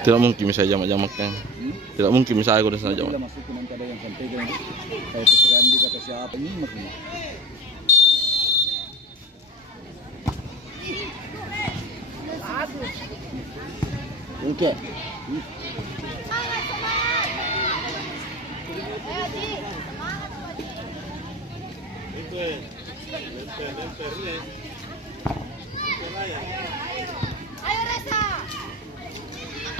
Tidak mungkin bisa jamak-jamaknya. Tidak mungkin bisa aku dan sana jamak. Bila masukin nanti ada yang sampai dengan kayak Fikri di kata siapa ini maksudnya. Oke. Ayo Reza.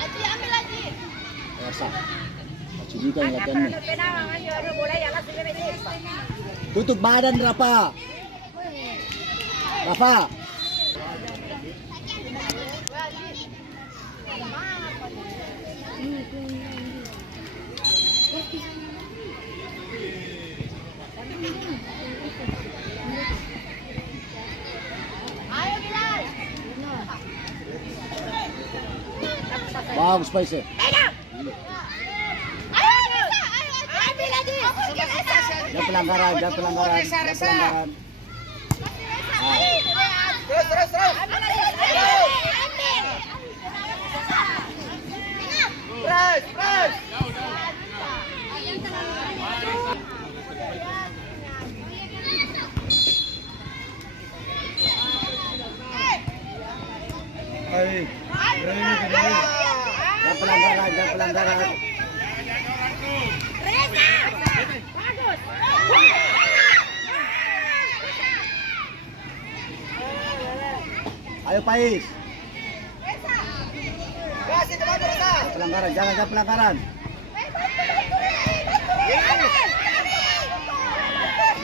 Aji ambil Aji. Rasa. Cibikan yang latihannya. Tutup badan Rafa. Rafa. Ayo Bilal. Bagus Paise. Ayo Reza. Ayo ambil Aji. Jangan pelanggaran, jangan pelanggaran, jangan pelanggaran. Terus. Ambil Aji. Press. Jangan pelanggaran, jangan pelanggaran. Reza. Bagus. Ayo Pais. Reza. Jangan pelanggaran, jangan pelanggaran.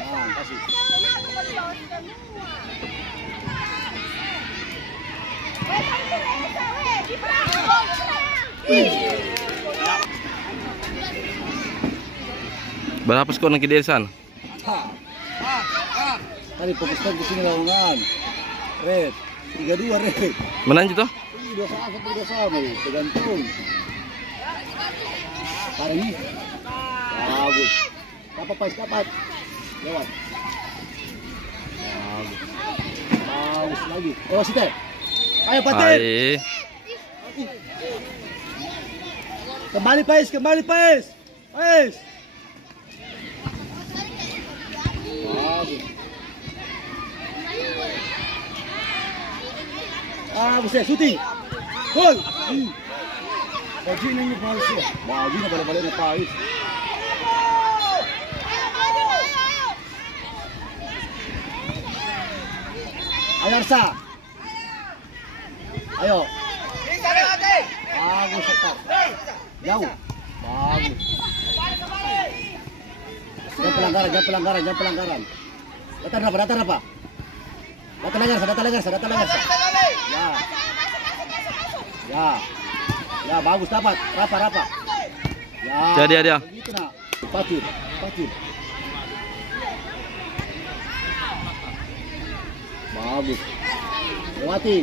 Nah, kasih. Berapa skor nanti dari sana? Tadi fokus ke sini lawangan. Red, 3-2 Red. Menang itu? 2-1 tergantung. Hari ini. Bagus. Dapat Pais, dapat. Lewat. Bagus lagi. Oh, Site. Ayo Patin. Ayo. Kembali Pais. Pais. Bagus. Bagus ya, syuting. Gol. Baju ini palsu. Baju ini balik-balik Pais. Ayo Arsa. Ayo. Bagus Sekar. Jauh. Bagus. Jangan pelanggaran. Data apa? Data legar. Ya, bagus dapat. Rapa. Ya. Dia. Begitu nak. Patir. Bagus. Lewati.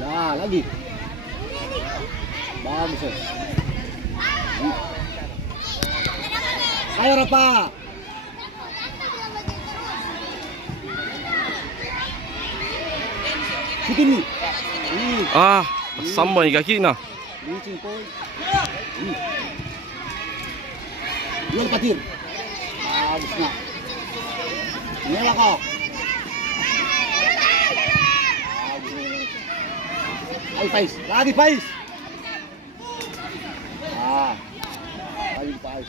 Ya, lagi. Bagus ya. Ayo Rapa. Sini. Ah, sambal ni kaki nah. Licin poin. Dua Patir. Bagus nak. Nyala kok. Ayo Pais, lagi Pais. Lagi Pais.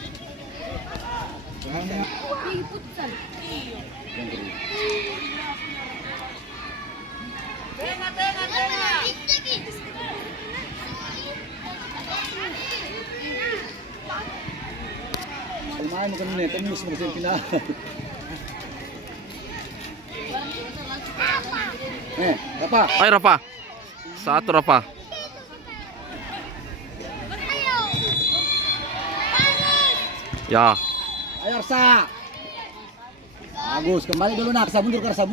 Lumayan makan ini, tembus musim final. Rafa. Ayo Rafa. Satu Rafa. Ya. Ayo Arsa. Bagus, kembali dulu nak, mundur ke Arsa.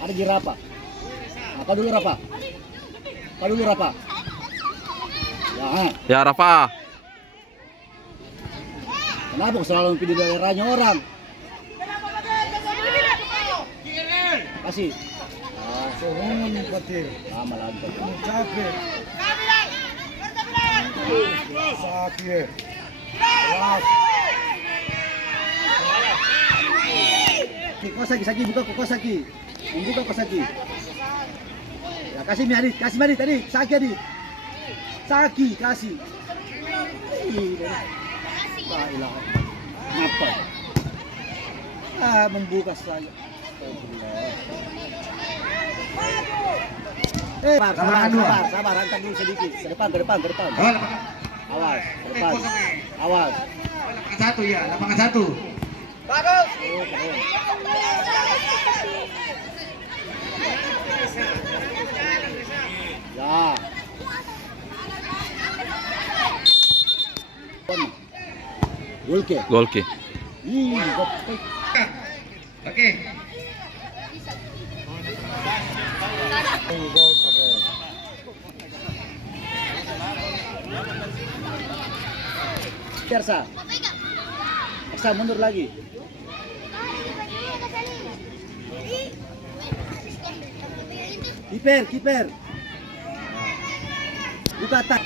Ada Jirapa. Kau dulu Rafa. Ya Rafa. Kenapa selalu pilih daerahnya orang? Kasih. Sohongan Patir. Lama lagi. Capek. Sakit. Keras. Kosaki, Saki buka Kosaki. Membuka Kosaki. Ya, kasih Adit, kasih Adit tadi. Saki Adit. Saki kasih. La ilaha apa? Membuka saja. Sabar, hantar dulu sedikit. Ke depan. Awas, ke depan. Awas. Lapangan 1 ya, lapangan 1. Bagus. Oh, keren. Ya. Gol Gol ki. Oke. Kersa. Kersa mundur lagi. Kiper. Buka tak.